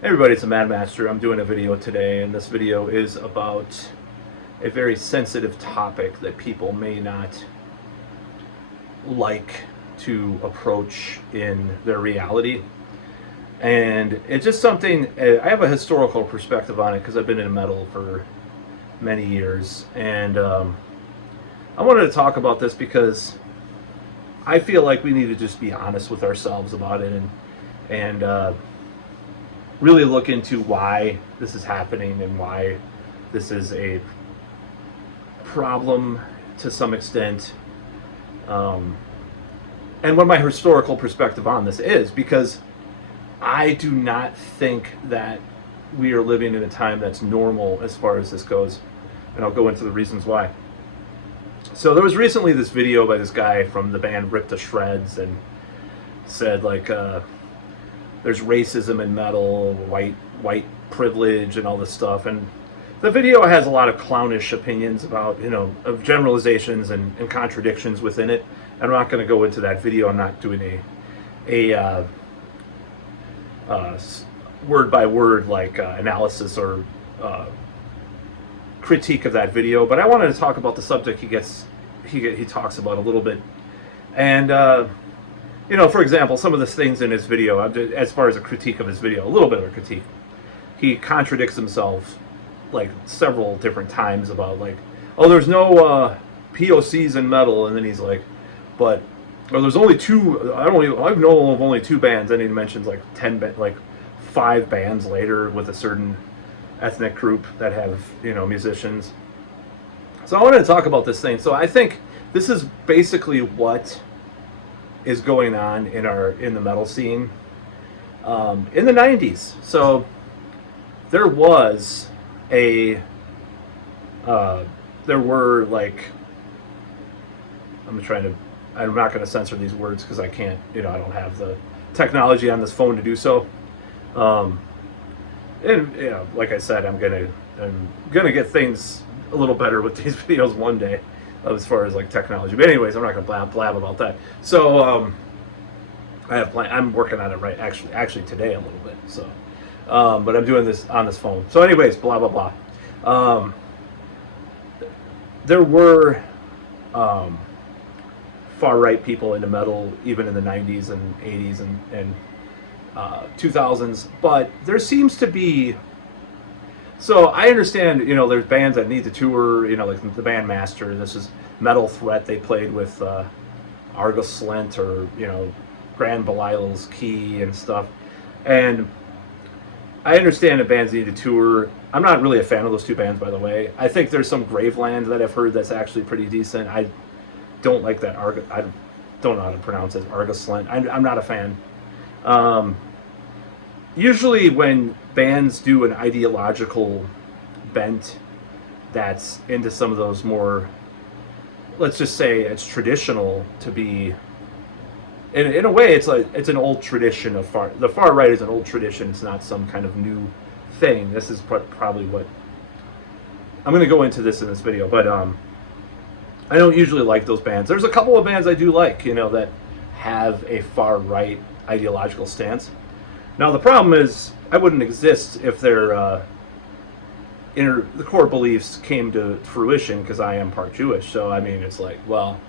Hey everybody, it's the Mad Master. I'm doing a video today, and this video is about a very sensitive topic that people may not like to approach in their reality. And it's just something, I have a historical perspective on it because I've been in metal for many years. And I wanted to talk about this because I feel like we need to just be honest with ourselves about it and really look into why this is happening and why this is a problem to some extent. And what my historical perspective on this is, because I do not think that we are living in a time that's normal as far as this goes. And I'll go into the reasons why. So there was recently this video by this guy from the band Ripped to Shreds, and said like, there's racism in metal, white privilege, and all this stuff. And the video has a lot of clownish opinions about, of generalizations and contradictions within it. I'm not going to go into that video. I'm not doing a word by word analysis or critique of that video. But I wanted to talk about the subject he talks about a little bit. And for example, some of the things in his video, as far as a critique of his video, a little bit of a critique, he contradicts himself like several different times about oh, there's no POCs in metal, and then he's like, or there's only two. I know of only two bands, and he mentions like 5 bands later with a certain ethnic group that have musicians. So I wanted to talk about this thing. So I think this is basically what is going on in the metal scene in the 90s. So there was I'm not going to censor these words because I can't, I don't have the technology on this phone to do so. And like I said, I'm gonna get things a little better with these videos one day, as far as technology. But anyways, I'm not gonna blab about that. So I'm working on it actually today a little bit. So, but I'm doing this on this phone. So anyways, blah blah blah. There were far right people into metal even in the 90s and 80s and 2000s, but there seems to be. So I understand, there's bands that need to tour, like the band Master. This is Metal Threat. They played with Argus Slint or Grand Belial's Key and stuff. And I understand that bands need to tour. I'm not really a fan of those two bands, by the way. I think there's some Graveland that I've heard that's actually pretty decent. I don't like that I don't know how to pronounce it, Argus Slint. I'm not a fan. Usually when bands do an ideological bent that's into some of those more, let's just say it's traditional to be, in a way it's an old tradition of the far right is an old tradition. It's not some kind of new thing. This is probably what I'm going to go into this in this video, but I don't usually like those bands. There's a couple of bands I do like, that have a far right ideological stance. Now the problem is, I wouldn't exist if their the core beliefs came to fruition, because I am part Jewish. So I mean, it's like, well,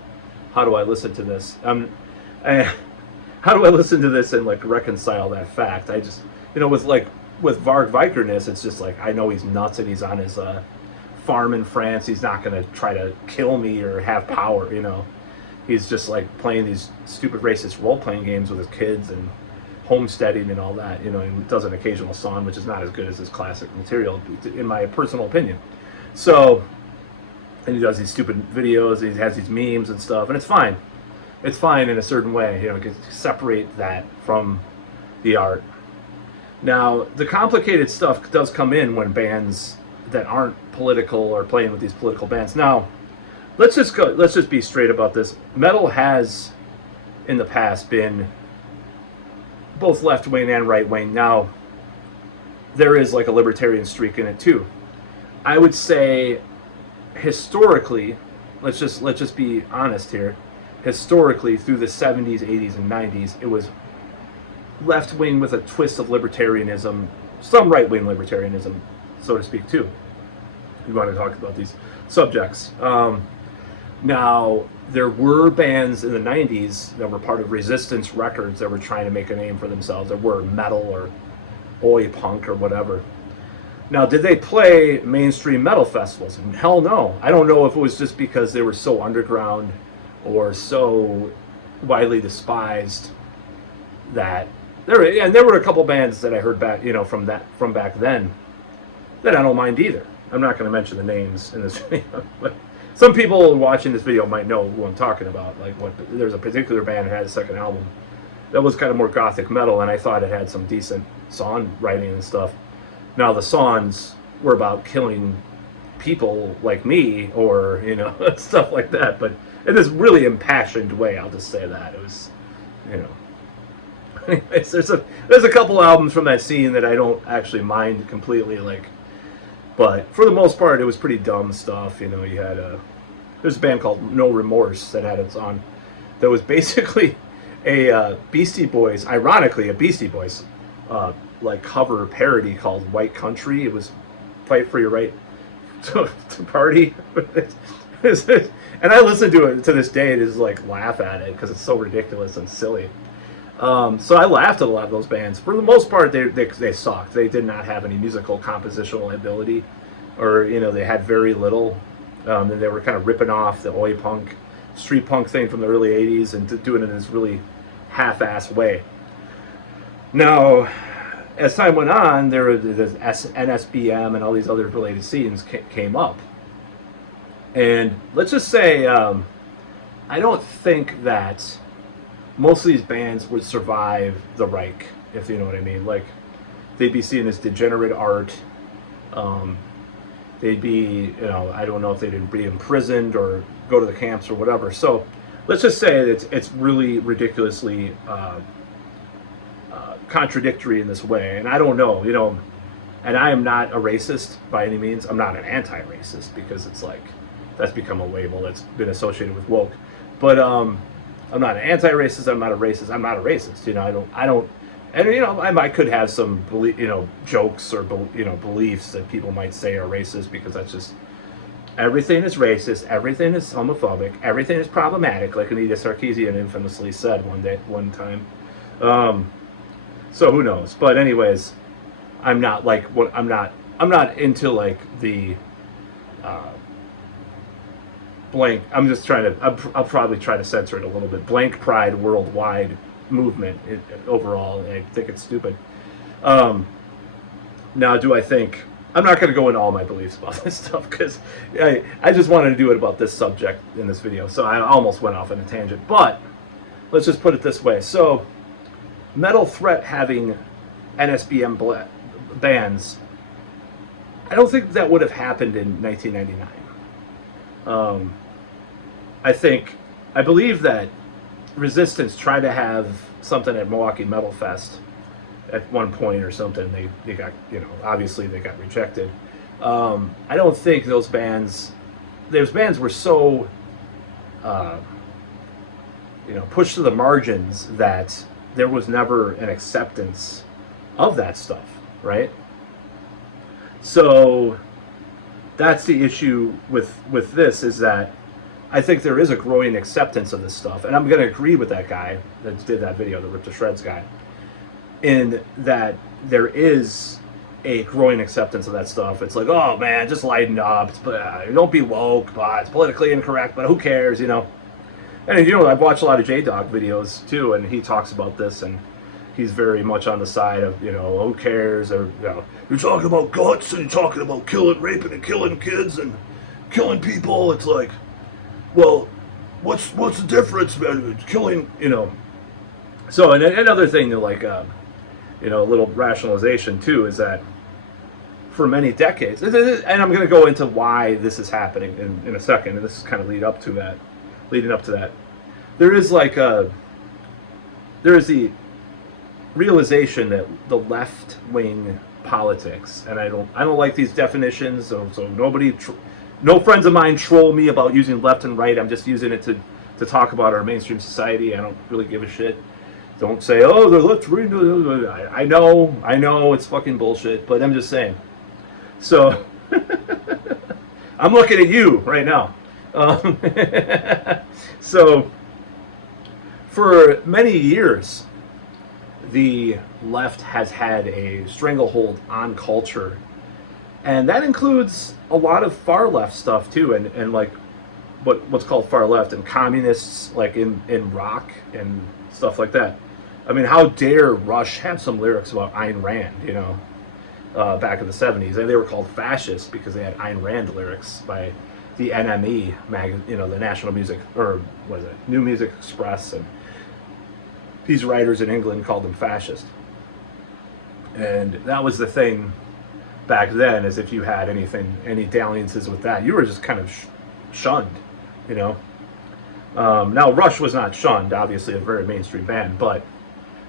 how do I listen to this? How do I listen to this and reconcile that fact? I just, with Varg Vikernes, it's just I know he's nuts and he's on his farm in France. He's not going to try to kill me or have power. He's just playing these stupid racist role-playing games with his kids and homesteading and all that, and does an occasional song, which is not as good as his classic material, in my personal opinion. So, and he does these stupid videos, and he has these memes and stuff, and it's fine. It's fine in a certain way, you can separate that from the art. Now, the complicated stuff does come in when bands that aren't political are playing with these political bands. Now, let's just be straight about this. Metal has, in the past, been both left-wing and right-wing. Now, there is a libertarian streak in it too. I would say, historically, let's just be honest here. Historically, through the 70s, 80s, and 90s, it was left-wing with a twist of libertarianism some right-wing libertarianism, so to speak, too. We want to talk about these subjects. Now, there were bands in the 90s that were part of Resistance Records that were trying to make a name for themselves, that were metal or oi punk or whatever. Now, did they play mainstream metal festivals? Hell no. I don't know if it was just because they were so underground or so widely despised that there were a couple bands that I heard back, from back then that I don't mind either. I'm not going to mention the names in this video, but some people watching this video might know who I'm talking about. Like, there's a particular band that had a second album that was kind of more gothic metal, and I thought it had some decent song writing and stuff. Now, the songs were about killing people like me, or stuff like that, but in this really impassioned way. I'll just say that it was, Anyways, there's a couple albums from that scene that I don't actually mind completely, but for the most part, it was pretty dumb stuff. You had there's a band called No Remorse that had its on, that was basically a Beastie Boys, ironically a Beastie Boys cover parody called White Country. It was Fight for Your Right to Party. And I listen to it to this day and just laugh at it because it's so ridiculous and silly. So I laughed at a lot of those bands. For the most part, they sucked. They did not have any musical compositional ability, or they had very little. And they were kind of ripping off the oi punk, street punk thing from the early '80s and doing it in this really half-assed way. Now, as time went on, there were the NSBM and all these other related scenes came up. And let's just say, I don't think that most of these bands would survive the Reich, if you know what I mean. They'd be seen as degenerate art. They'd be, I don't know if they'd be imprisoned or go to the camps or whatever. So let's just say that it's really ridiculously contradictory in this way. And I don't know, and I am not a racist by any means. I'm not an anti-racist, because it's that's become a label that's been associated with woke. But I'm not an anti-racist. I'm not a racist. I'm not a racist. I don't, and I could have some jokes or beliefs that people might say are racist, because that's just, everything is racist, everything is homophobic, everything is problematic, like Anita Sarkeesian infamously said one time. So who knows? But anyways, I'm not into the blank. I'm just trying to. I'll probably try to censor it a little bit. Blank pride worldwide movement overall. I think it's stupid. Now, do I think? I'm not going to go into all my beliefs about this stuff, because I just wanted to do it about this subject in this video. So I almost went off on a tangent. But let's just put it this way. So, Metal Threat having NSBM bands, I don't think that would have happened in 1999. I believe that Resistance tried to have something at Milwaukee Metal Fest at one point or something. They got, obviously they got rejected. I don't think those bands were so, pushed to the margins that there was never an acceptance of that stuff, right? So that's the issue with this, is that I think there is a growing acceptance of this stuff, and I'm going to agree with that guy that did that video, the Rip to Shreds guy, in that there is a growing acceptance of that stuff. It's oh man, just lighten up. Don't be woke, but it's politically incorrect, but who cares, And I've watched a lot of J-Dog videos too, and he talks about this, and he's very much on the side of, who cares, or, you're talking about guts, and you're talking about raping and killing kids and killing people. It's well, what's the difference, man? Killing, So, and another thing, a little rationalization too, is that for many decades, and I'm going to go into why this is happening in a second, and this is kind of leading up to that. There is the realization that the left-wing politics, and I don't like these definitions, so no friends of mine troll me about using left and right. I'm just using it to talk about our mainstream society. I don't really give a shit. Don't say, oh, the left wing. I know, it's fucking bullshit, but I'm just saying. So, I'm looking at you right now. So, for many years, the left has had a stranglehold on culture, and that includes a lot of far left stuff too, and like what's called far left and communists, like in rock and stuff like that. I mean, how dare Rush have some lyrics about Ayn Rand, back in the 70s. And they were called fascist because they had Ayn Rand lyrics by the NME the National Music, or what is it, New Music Express, and these writers in England called them fascist. And that was the thing back then, is if you had any dalliances with that, you were just kind of shunned, Now, Rush was not shunned, obviously, a very mainstream band, but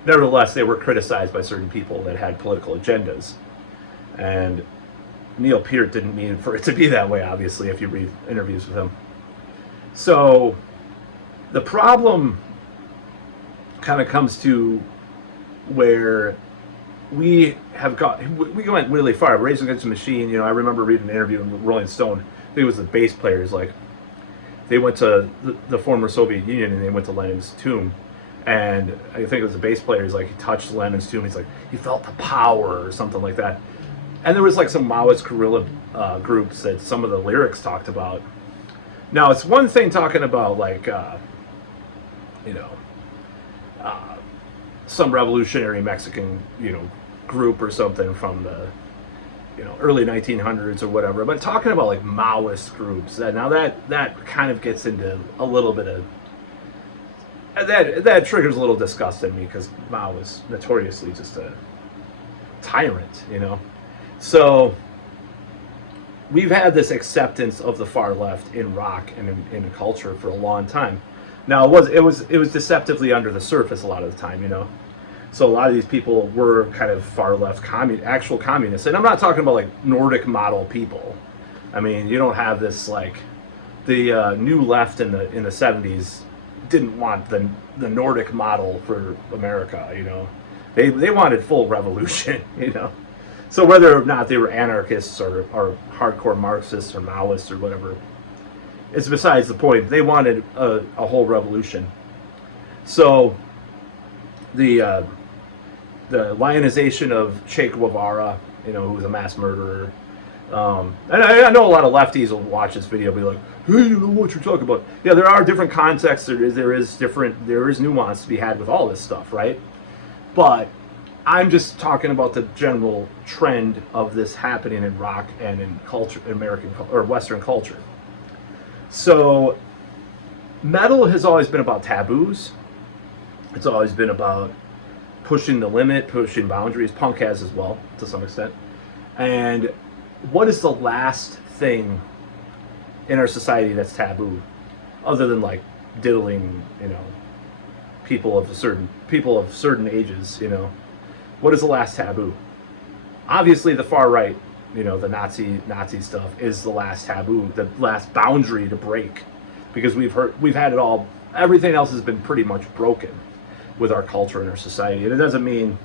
nevertheless, they were criticized by certain people that had political agendas. And Neil Peart didn't mean for it to be that way, obviously, if you read interviews with him. So the problem kind of comes to where we went really far. Rage Against the Machine, I remember reading an interview with Rolling Stone. I think it was the bass players, like, they went to the former Soviet Union and they went to Lenin's tomb. And I think it was the bass player, he's like, he touched Lenin's tomb, he's like, he felt the power or something like that. And there was like some Maoist guerrilla groups that some of the lyrics talked about. Now, it's one thing talking about like, some revolutionary Mexican, group or something from the, early 1900s or whatever. But talking about like Maoist groups, that kind of gets into a little bit of, that triggers a little disgust in me, because Mao was notoriously just a tyrant, So we've had this acceptance of the far left in rock and in culture for a long time. Now it was deceptively under the surface a lot of the time, So a lot of these people were kind of far left actual communists, and I'm not talking about like Nordic model people. I mean, you don't have this like the new left in the 70s didn't want the Nordic model for America, They wanted full revolution, So whether or not they were anarchists or hardcore Marxists or Maoists or whatever, it's besides the point. They wanted a whole revolution. So the lionization of Che Guevara, who was a mass murderer. And I know a lot of lefties will watch this video and be like, hey, you know what you're talking about. Yeah, there are different contexts. There is nuance to be had with all this stuff, right? But I'm just talking about the general trend of this happening in rock and in culture, American or Western culture. So metal has always been about taboos. It's always been about pushing the limit, pushing boundaries. Punk has as well, to some extent. And what is the last thing in our society that's taboo, other than like diddling, people of certain ages, What is the last taboo? Obviously, the far right, the Nazi stuff is the last taboo, the last boundary to break, because we've had it all. Everything else has been pretty much broken with our culture and our society, and it doesn't mean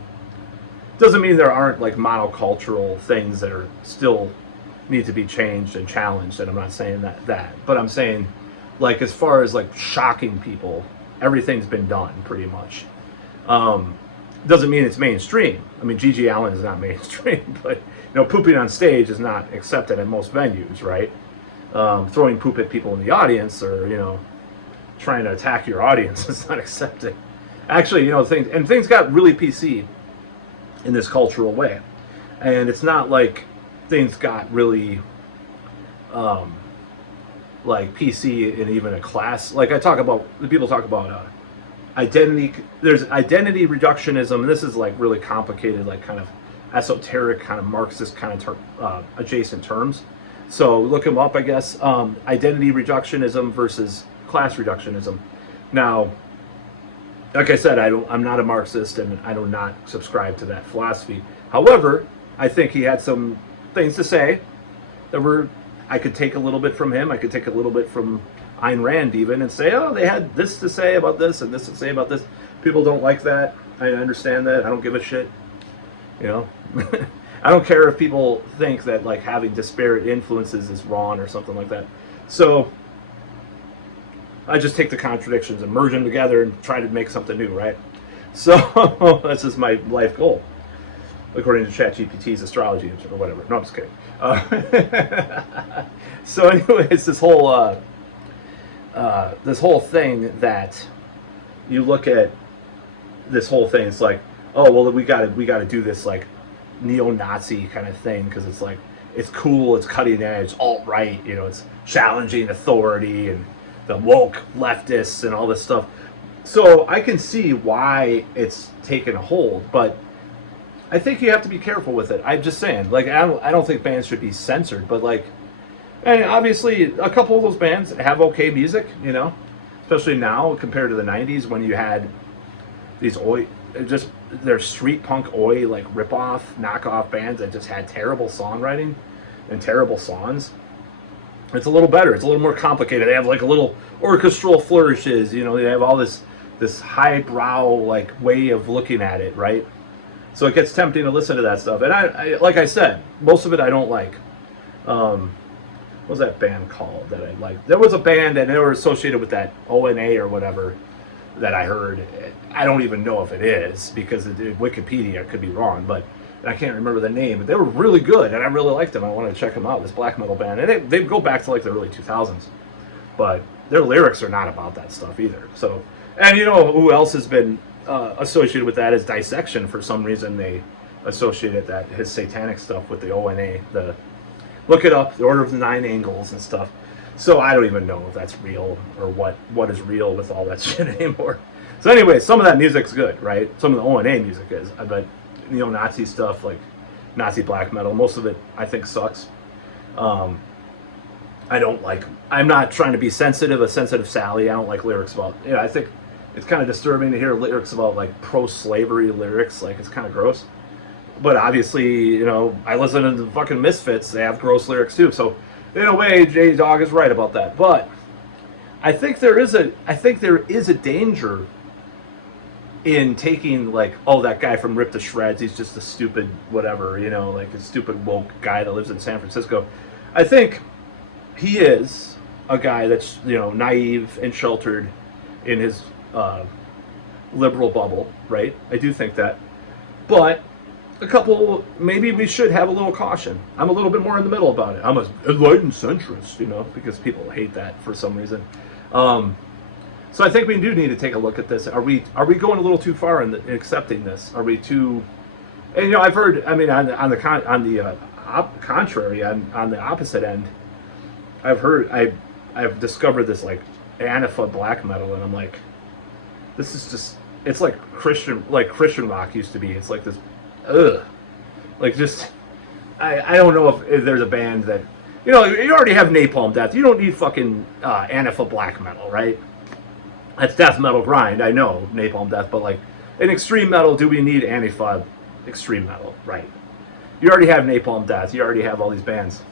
there aren't like monocultural things that are still need to be changed and challenged. And I'm not saying that, but I'm saying, like, as far as like shocking people, everything's been done pretty much. Doesn't mean it's mainstream. I mean, Gigi Allen is not mainstream, but pooping on stage is not accepted at most venues, right? Throwing poop at people in the audience, or trying to attack your audience is not accepted. Actually, things got really PC in this cultural way, and it's not like things got really like PC in even a class. Like people talk about identity. There's identity reductionism, and this is like really complicated, like kind of esoteric, kind of Marxist kind of adjacent terms. So look them up, I guess. Identity reductionism versus class reductionism. Now, like I said, I'm not a Marxist, and I do not subscribe to that philosophy. However, I think he had some things to say that I could take a little bit from him. I could take a little bit from Ayn Rand even, and say, oh, they had this to say about this and this to say about this. People don't like that. I understand that. I don't give a shit. You know, I don't care if people think that like having disparate influences is wrong or something like that. So I just take the contradictions and merge them together and try to make something new, right? So that's just my life goal, according to ChatGPT's astrology or whatever. No, I'm just kidding. So anyways, this whole thing that you look at this whole thing, it's like, oh well, we got to do this like neo-Nazi kind of thing because it's like it's cool, it's cutting edge, alt-right, you know, it's challenging authority and the woke leftists and all this stuff. So I can see why it's taken a hold, but I think you have to be careful with it. I'm just saying, like, I don't think bands should be censored, but like, and obviously a couple of those bands have okay music, you know, especially now compared to the 90s when you had these just their street punk like rip-off, knockoff bands that just had terrible songwriting and terrible songs. It's a little better. It's a little more complicated. They have like a little orchestral flourishes, you know, they have all this highbrow like way of looking at it, right? So it gets tempting to listen to that stuff. And I like I said, most of it I don't like. What was that band called that I liked? There was a band and they were associated with that ONA or whatever that I heard. I don't even know if it is because Wikipedia could be wrong, but I can't remember the name. But they were really good and I really liked them. I wanted to check them out, this black metal band. And they go back to like the early 2000s. But their lyrics are not about that stuff either. So, and you know who else has been associated with that is Dissection. For some reason they associated that, his satanic stuff, with the ONA. Look it up, the Order of the Nine Angles and stuff. So I don't even know if that's real or what is real with all that shit anymore. So anyway, some of that music's good, right? Some of the ONA music is. But neo-Nazi stuff, like Nazi black metal, most of it I think sucks. I'm not trying to be sensitive, a sensitive Sally. I don't like lyrics about, I think it's kind of disturbing to hear lyrics about like pro-slavery lyrics. Like, it's kind of gross. But obviously, I listen to the fucking Misfits. They have gross lyrics too. So in a way, J-Dog is right about that. But I think there is a danger in taking like, oh, that guy from Rip to Shreds, he's just a stupid whatever, like a stupid woke guy that lives in San Francisco. I think he is a guy that's, naive and sheltered in his liberal bubble, right? I do think that. But maybe we should have a little caution. I'm a little bit more in the middle about it. I'm an enlightened centrist, because people hate that for some reason. So I think we do need to take a look at this. Are we going a little too far in accepting this? Are we too? And I've heard. I mean, on the contrary, on the opposite end, I've discovered this like Antifa black metal, and I'm like, this is just. It's like Christian rock used to be. It's like this. Like just, I don't know if there's a band that, you already have Napalm Death. You don't need fucking Antifa black metal, right? That's death metal grind. I know Napalm Death, but like in extreme metal, do we need Antifa extreme metal, right? You already have Napalm Death. You already have all these bands,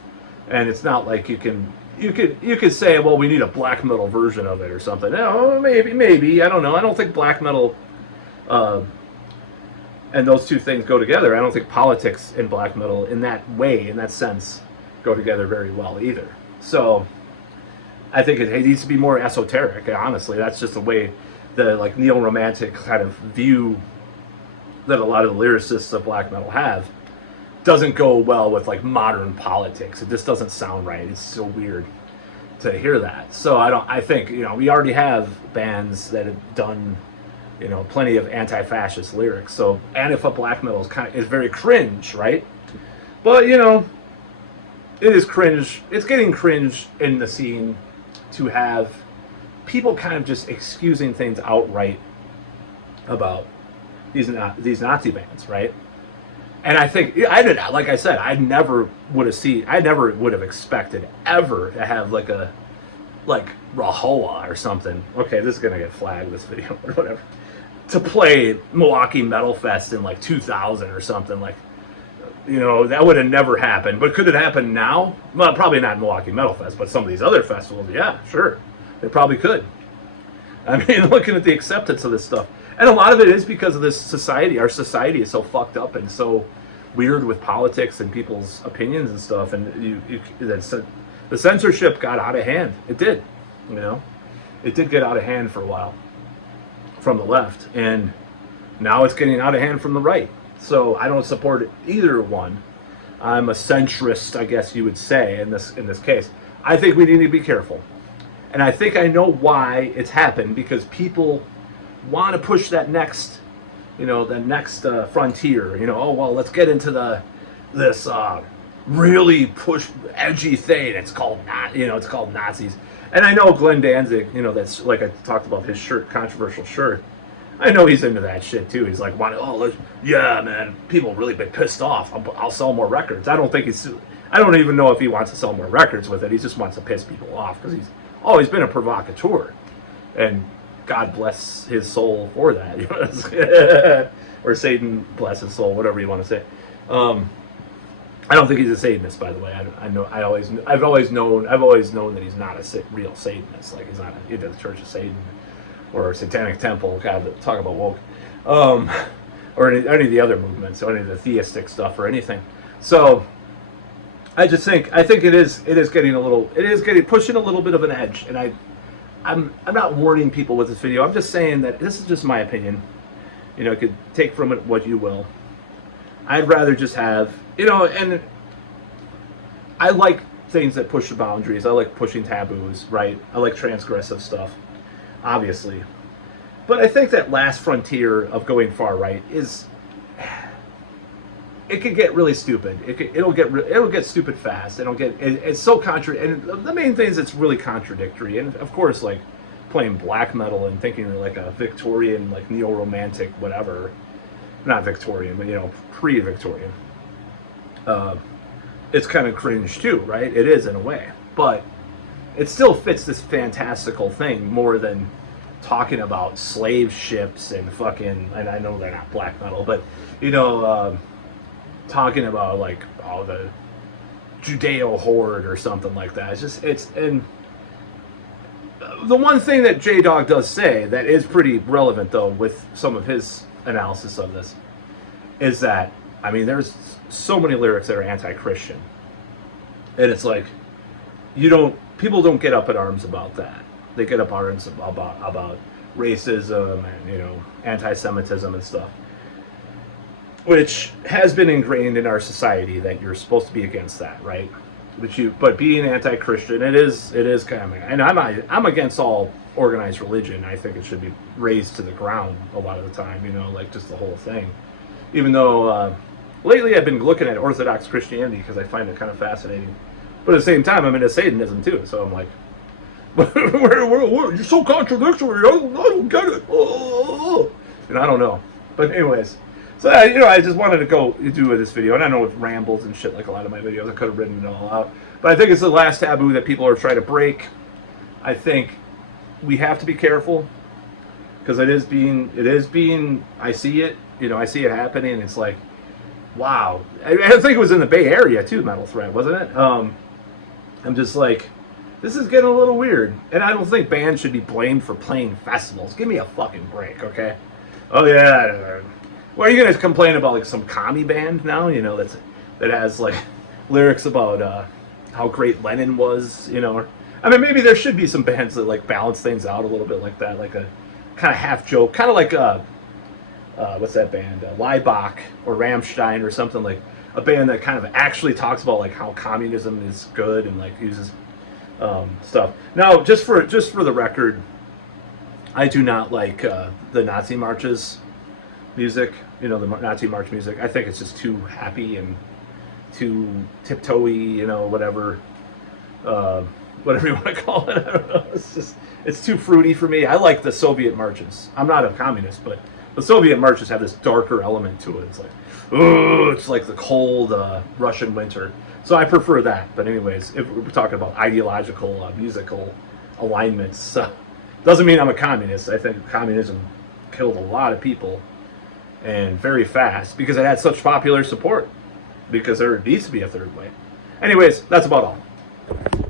and it's not like you could say, well, we need a black metal version of it or something. No, maybe I don't know. I don't think black metal. And those two things go together. I don't think politics and black metal in that way, in that sense, go together very well either. So I think it needs to be more esoteric. Honestly, that's just the way the like neo-romantic kind of view that a lot of the lyricists of black metal have doesn't go well with like modern politics. It just doesn't sound right. It's so weird to hear that. So I think we already have bands that have done plenty of anti-fascist lyrics. So Antifa black metal is very cringe, right? But it is cringe. It's getting cringe in the scene to have people kind of just excusing things outright about these Nazi bands, right? And I think like I said, I never would have expected ever to have like Rahowa or something. Okay, this is gonna get flagged, this video, or whatever. To play Milwaukee Metal Fest in like 2000 or something, like, that would have never happened. But could it happen now? Well, probably not Milwaukee Metal Fest, but some of these other festivals, yeah, sure, they probably could. I mean, looking at the acceptance of this stuff, And a lot of it is because of this society. Our society is so fucked up and so weird with politics and people's opinions and stuff. And the censorship got out of hand. It did, you know. It did get out of hand for a while from the left, and now it's getting out of hand from the right. So I don't support either one. I'm a centrist, I guess you would say, in this case. I think we need to be careful, and I think I know why it's happened, because people want to push that next, the next frontier. Oh well, let's get into this really push edgy thing. It's called it's called Nazis. And I know Glenn Danzig, that's like I talked about his shirt, controversial shirt. I know he's into that shit too. He's like, yeah, man, people really been pissed off. I'll sell more records. I don't even know if he wants to sell more records with it. He just wants to piss people off because he's always been a provocateur. And God bless his soul for that. Or Satan bless his soul, whatever you want to say. I don't think he's a Satanist, by the way. I've always known that he's not a real Satanist. Like, he's not into the Church of Satan or Satanic Temple. God, talk about woke, or any of the other movements, or any of the theistic stuff, or anything. So, I think it is pushing a little bit of an edge. And I'm not warning people with this video. I'm just saying that this is just my opinion. You could take from it what you will. I'd rather just have, and I like things that push the boundaries. I like pushing taboos, right? I like transgressive stuff, obviously. But I think that last frontier of going far right it could get really stupid. It'll get stupid fast. It's so and the main thing is it's really contradictory. And of course, like playing black metal and thinking like a Victorian, like neo-romantic, whatever. Not Victorian, but pre-Victorian. It's kind of cringe too, right? It is in a way, but it still fits this fantastical thing more than talking about slave ships and fucking. And I know they're not black metal, but talking about like the Judeo horde or something like that. And the one thing that J-Dog does say that is pretty relevant though with some of his analysis of this is that there's so many lyrics that are anti-Christian, and it's like people don't get up in arms about that. They get up in arms about racism and anti-Semitism and stuff, which has been ingrained in our society that you're supposed to be against that, right? But being anti-Christian, it is kind of, and I'm against all organized religion. I think it should be razed to the ground a lot of the time, like just the whole thing. Even though lately I've been looking at Orthodox Christianity because I find it kind of fascinating. But at the same time, I'm into Satanism too, so I'm like, you're so contradictory. I don't get it. And I don't know. But anyways, so I just wanted to go do this video, and I know with rambles and shit like a lot of my videos, I could have written it all out. But I think it's the last taboo that people are trying to break. I think we have to be careful because it is being. I see it. I see it happening. It's like, wow. I think it was in the Bay Area too, Metal Threat, wasn't it? I'm just like, this is getting a little weird, and I don't think bands should be blamed for playing festivals. Give me a fucking break, okay? Oh yeah. Well, are you gonna complain about like some commie band now? That has like lyrics about how great Lenin was. Maybe there should be some bands that like balance things out a little bit like that, like a kind of half joke, kind of like what's that band, Laibach or Rammstein or something, like a band that kind of actually talks about like how communism is good and like uses stuff. Now, just for the record, I do not like the Nazi marches music. The Nazi march music. I think it's just too happy and too tiptoey. Whatever you want to call it. I don't know. It's too fruity for me. I like the Soviet marches. I'm not a communist, but the Soviet marches have this darker element to it. It's like, it's like the cold Russian winter. So I prefer that. But anyways, if we're talking about ideological, musical alignments, doesn't mean I'm a communist. I think communism killed a lot of people, and very fast, because it had such popular support. Because there needs to be a third way. Anyways, that's about all.